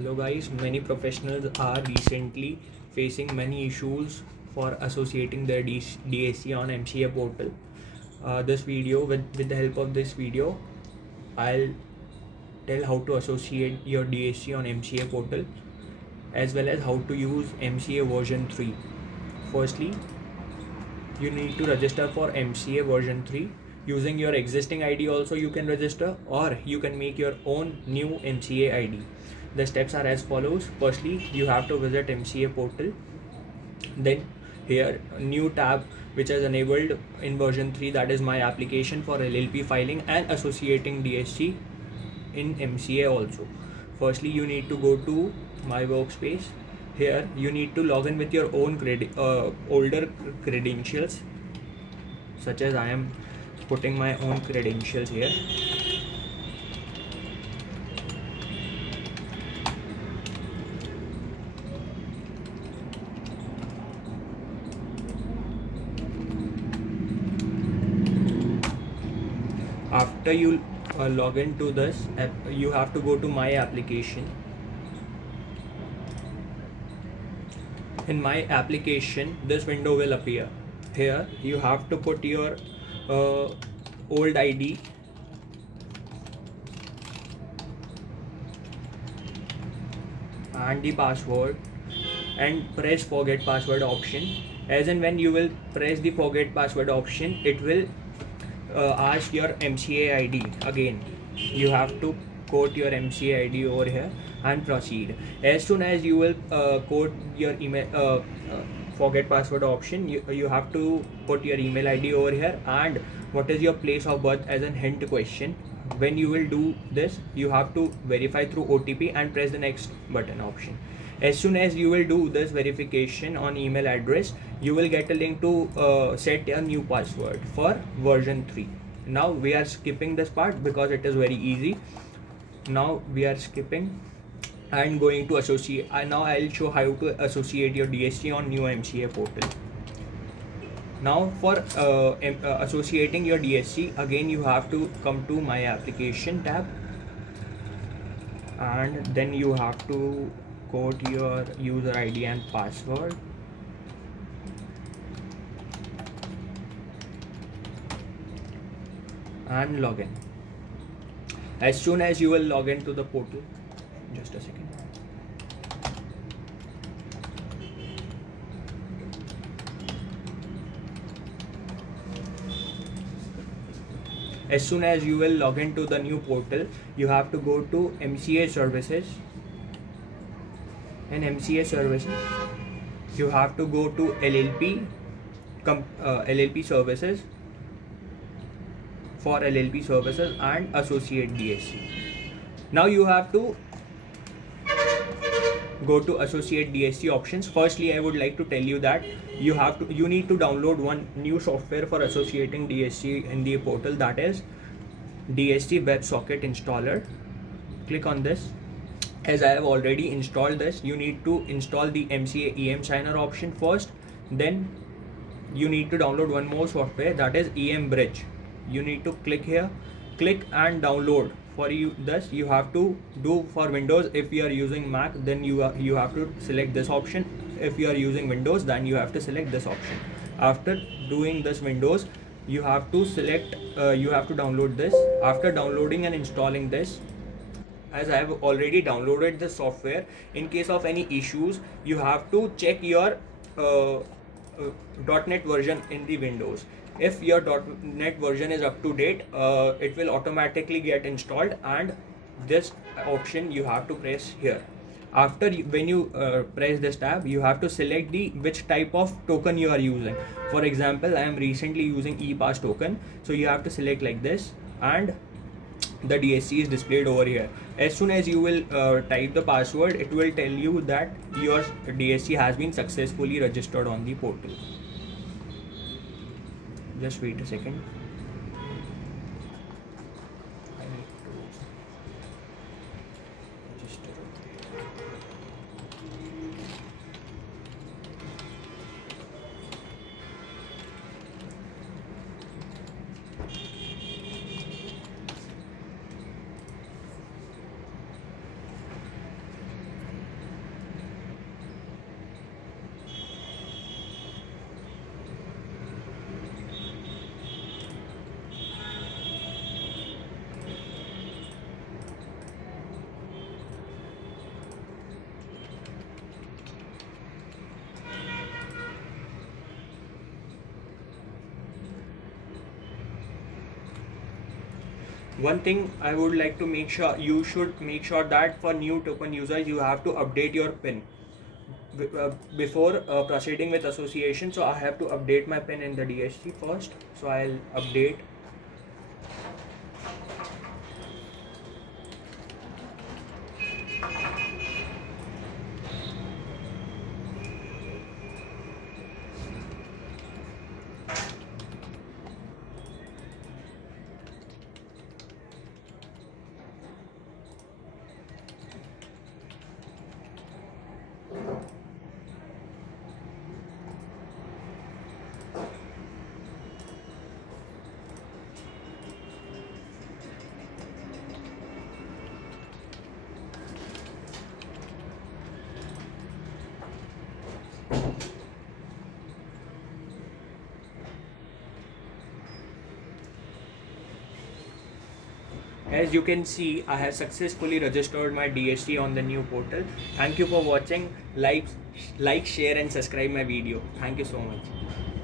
Hello guys, many professionals are recently facing many issues for associating their DSC on MCA portal. This video, with the help of this video, I'll tell how to associate your DSC on MCA portal as well as how to use MCA version 3. Firstly, you need to register for MCA version 3. Using your existing ID also you can register, or you can make your own new MCA ID. The steps are as follows. Firstly, you have to visit MCA portal. Then here a new tab which is enabled in version 3, that is my application for LLP filing and associating DSC in MCA also. Firstly, you need to go to my workspace. Here you need to log in with your own older credentials, such as I am putting my own credentials here. After you log into this app, you have to go to my application. In my application, this window will appear. Here you have to put your old ID and the password and press forget password option. As and when you will press the forget password option, it will ask your MCA ID again. You have to quote your MCA ID over here and proceed. As soon as you will quote your email forget password option, you have to put your email ID over here and what is your place of birth as a hint question. When you will do this, you have to verify through OTP and press the next button option. As soon as you will do this verification on email address, you will get a link to set a new password for version 3. Now we are skipping this part because it is very easy. Now we are skipping and going to associate. Now I'll show how to associate your DSC on new MCA portal. Now for associating your DSC, again you have to come to my application tab and then you have to quote your user ID and password. And login. As soon as you will log into the portal, just a second. As soon as you will log into the new portal, you have to go to MCA services. In MCA services, you have to go to LLP services, for LLP services and associate DSC. Now you have to go to associate DSC options. Firstly, I would like to tell you that you need to download one new software for associating DSC in the portal, that is DSC WebSocket installer. Click on this. As I have already installed this, you need to install the MCA EM signer option first. Then you need to download one more software, that is EM Bridge. You need to click here, click and download. For you, this you have to do for Windows. If you are using Mac, then you have to select this option. If you are using Windows, then you have to select this option. After doing this Windows, you have to select you have to download this. After downloading and installing this, as I have already downloaded the software, in case of any issues, you have to check your .NET version in the Windows. If your .NET version is up to date, it will automatically get installed, and this option you have to press here. After when you press this tab, you have to select the which type of token you are using. For example, I am recently using ePass token, so you have to select like this, and the DSC is displayed over here. As soon as you will type the password, it will tell you that your DSC has been successfully registered on the portal. Just wait a second. I need to register. One thing I would like to make sure, you should make sure that for new token users you have to update your PIN before proceeding with association. So I have to update my PIN in the DSC first. So I'll update. As you can see, I have successfully registered my DSC on the new portal. Thank you for watching. Like, share and subscribe my video. Thank you so much.